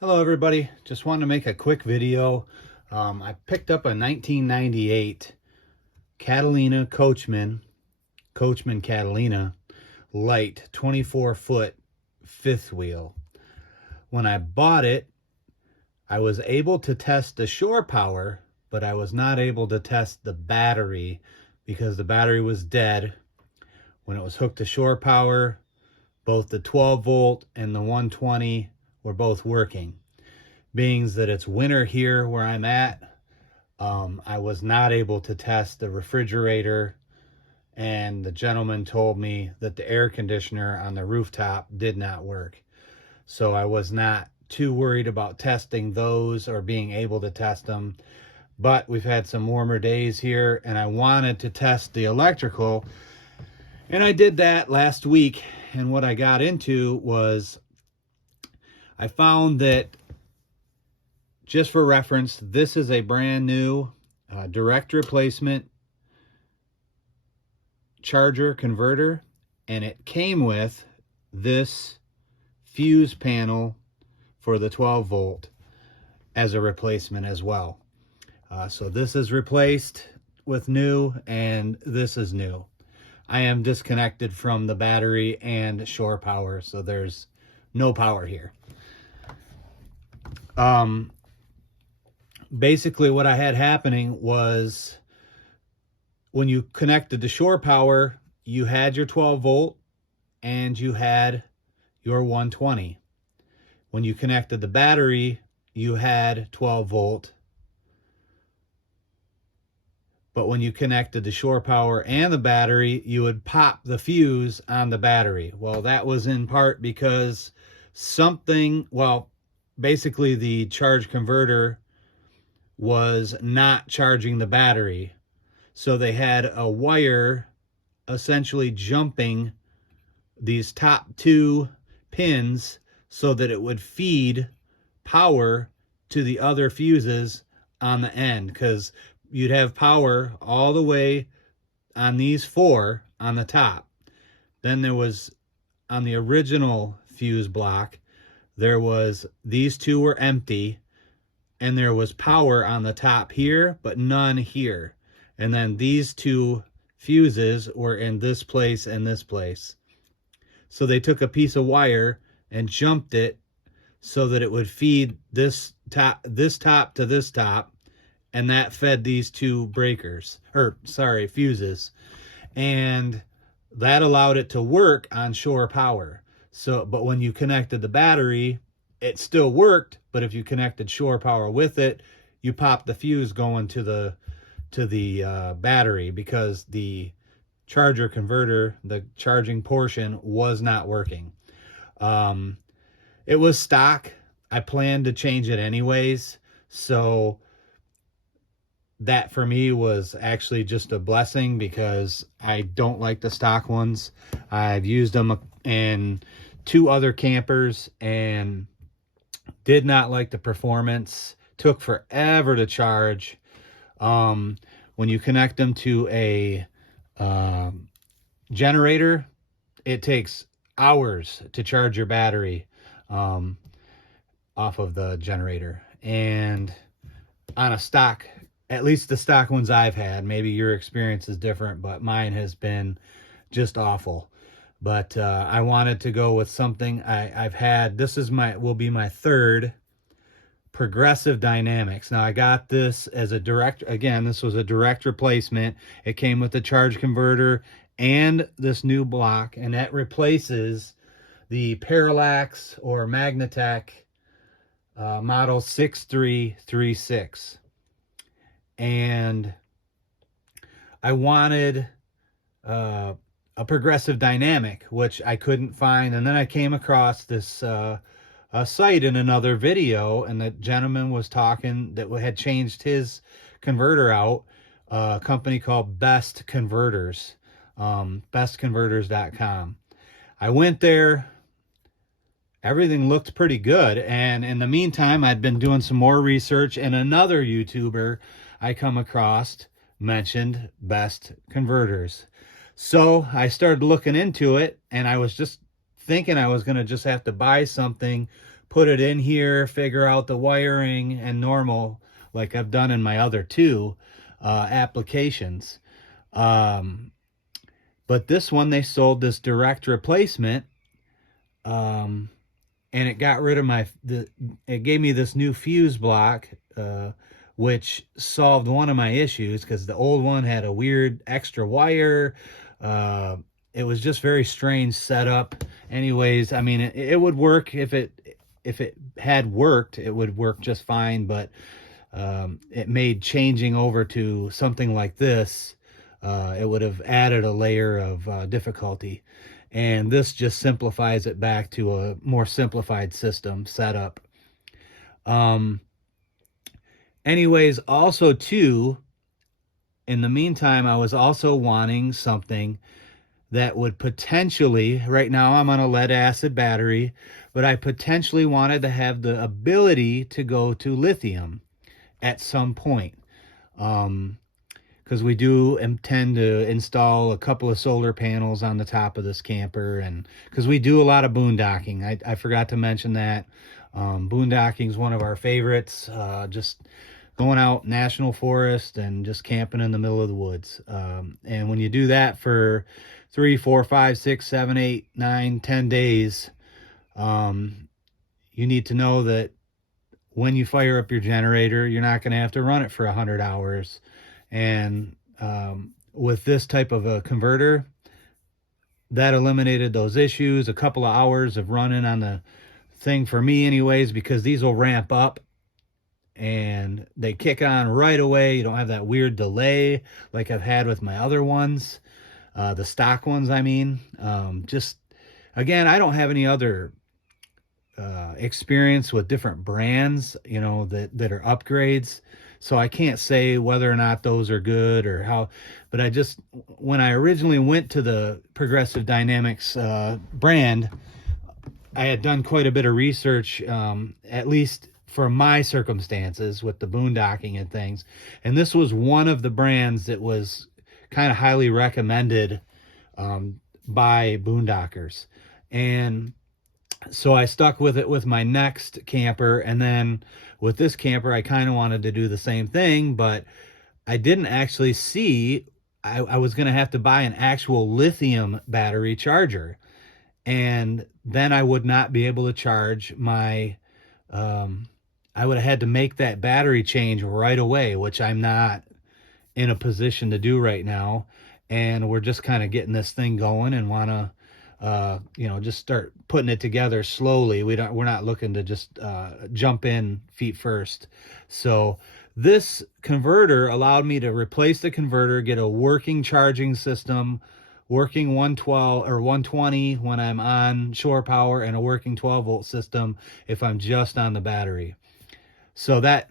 Hello everybody, just wanted to make a quick video. I picked up a 1998 Catalina Coachman Catalina Lite 24-foot fifth wheel. When I bought it, I was able to test the shore power, but I was not able to test the battery because the battery was dead. When it was hooked to shore power, both the 12 volt and the 120 were both working. Being that it's winter here where I'm at, I was not able to test the refrigerator, and the gentleman told me that the air conditioner on the rooftop did not work. So I was not too worried about testing those or being able to test them. But we've had some warmer days here, and I wanted to test the electrical. And I did that last week, and what I got into was I found that, just for reference, this is a brand new direct replacement charger converter, and it came with this fuse panel for the 12 volt as a replacement as well. So this is replaced with new, and this is new. I am disconnected from the battery and shore power, so there's no power here. Basically what I had happening was, when you connected to shore power, you had your 12 volt and you had your 120. When you connected the battery, you had 12 volt. But when you connected the shore power and the battery, you would pop the fuse on the battery. Well, that was in part because basically the charge converter was not charging the battery. So they had a wire essentially jumping these top two pins so that it would feed power to the other fuses on the end, because you'd have power all the way on these four on the top. Then there was, on the original fuse block, these two were empty, and there was power on the top here, but none here. And then these two fuses were in this place and this place. So they took a piece of wire and jumped it so that it would feed this top to this top, and that fed these two fuses. And that allowed it to work on shore power. But when you connected the battery, it still worked, but if you connected shore power with it, you popped the fuse going to the battery, because the charger converter, the charging portion, was not working. It was stock. I planned to change it anyways, so that for me was actually just a blessing, because I don't like the stock ones. I've used them in 2 other campers and did not like the performance. Took forever to charge. When you connect them to a generator, it takes hours to charge your battery off of the generator. And on a stock, at least the stock ones I've had, maybe your experience is different, but mine has been just awful. But I wanted to go with something I've had. This will be my third Progressive Dynamics. Now, I got this as a this was a direct replacement. It came with the charge converter and this new block, and that replaces the Parallax or Magnatech model 6336. And I wanted a Progressive Dynamic, which I couldn't find. And then I came across this a site in another video, and the gentleman was talking that had changed his converter out, a company called Best Converters, bestconverters.com. I went there. Everything looked pretty good, and in the meantime, I'd been doing some more research, and another YouTuber I come across mentioned Best Converters. So I started looking into it, and I was just thinking I was going to just have to buy something put it in here, figure out the wiring and normal, like I've done in my other two applications. But this one, they sold this direct replacement, and it got rid of it gave me this new fuse block, which solved one of my issues, because the old one had a weird extra wire. It was just very strange setup. Anyways, I mean, it would work if it had worked, it would work just fine, but it made changing over to something like this, it would have added a layer of difficulty. And this just simplifies it back to a more simplified system setup. Anyways, also too, in the meantime, I was also wanting something that would potentially, right now I'm on a lead acid battery, but I potentially wanted to have the ability to go to lithium at some point. Because we do intend to install a couple of solar panels on the top of this camper, and because we do a lot of boondocking. I forgot to mention that. Boondocking is one of our favorites. Just going out national forest and just camping in the middle of the woods. And when you do that for 3, 4, 5, 6, 7, 8, 9, 10 days, you need to know that when you fire up your generator, you're not going to have to run it for 100 hours. And with this type of a converter, that eliminated those issues. A couple of hours of running on the thing for me anyways, because these will ramp up and they kick on right away. You don't have that weird delay like I've had with my other ones, the stock ones, I mean. Just, again, I don't have any other experience with different brands, you know, that are upgrades. So I can't say whether or not those are good or how, but I just, when I originally went to the Progressive Dynamics brand, I had done quite a bit of research, at least for my circumstances with the boondocking and things. And this was one of the brands that was kind of highly recommended by boondockers. And so I stuck with it with my next camper. And then with this camper, I kind of wanted to do the same thing, but I didn't actually see, I was going to have to buy an actual lithium battery charger. And then I would not be able to charge my, I would have had to make that battery change right away, which I'm not in a position to do right now. And we're just kind of getting this thing going and want to, you know, just start putting it together slowly. We're not looking to just jump in feet first. So this converter allowed me to replace the converter, get a working charging system, working 112 or 120 when I'm on shore power, and a working 12-volt system if I'm just on the battery. So that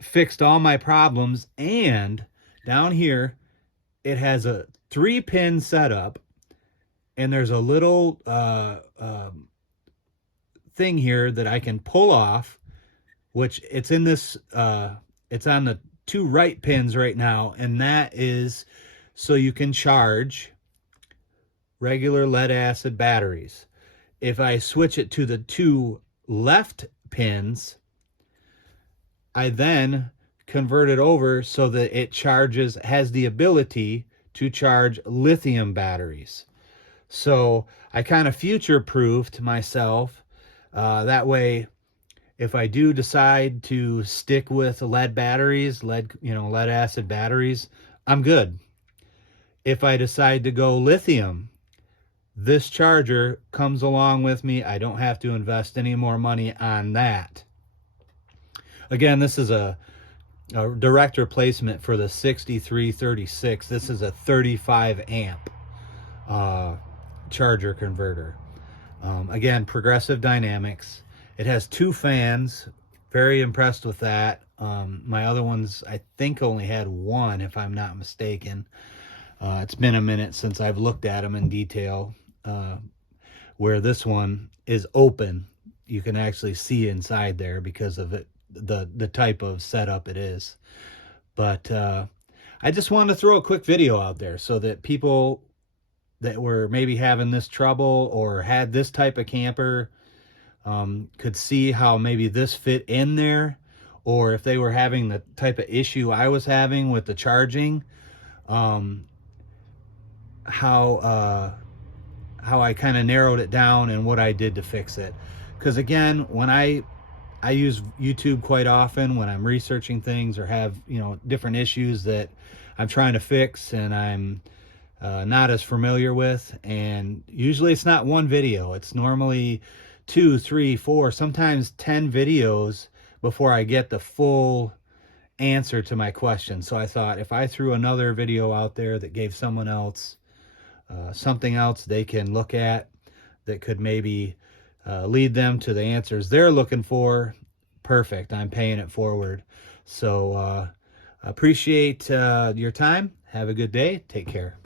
fixed all my problems. And down here, it has a 3-pin setup. And there's a little thing here that I can pull off, which it's in this, it's on the 2 right pins right now. And that is so you can charge regular lead acid batteries. If I switch it to the 2 left pins, I then convert it over so that it has the ability to charge lithium batteries. So I kind of future-proofed myself. That way, if I do decide to stick with lead batteries, lead acid batteries, I'm good. If I decide to go lithium, this charger comes along with me. I don't have to invest any more money on that. Again, this is a direct replacement for the 6336. This is a 35 amp charger converter. Again, Progressive Dynamics. It has 2 fans. Very impressed with that. My other ones, I think, only had 1, if I'm not mistaken. It's been a minute since I've looked at them in detail. Where this one is open, you can actually see inside there because of it, the type of setup it is. But I just wanted to throw a quick video out there so that people that were maybe having this trouble or had this type of camper, could see how maybe this fit in there, or if they were having the type of issue I was having with the charging, how I kind of narrowed it down and what I did to fix it. Because again, when I use YouTube quite often when I'm researching things or have, different issues that I'm trying to fix and I'm not as familiar with. And usually it's not one video. It's normally 2, 3, 4, sometimes 10 videos before I get the full answer to my question. So I thought if I threw another video out there that gave someone else something else they can look at that could maybe lead them to the answers they're looking for, perfect. I'm paying it forward. So appreciate your time. Have a good day. Take care.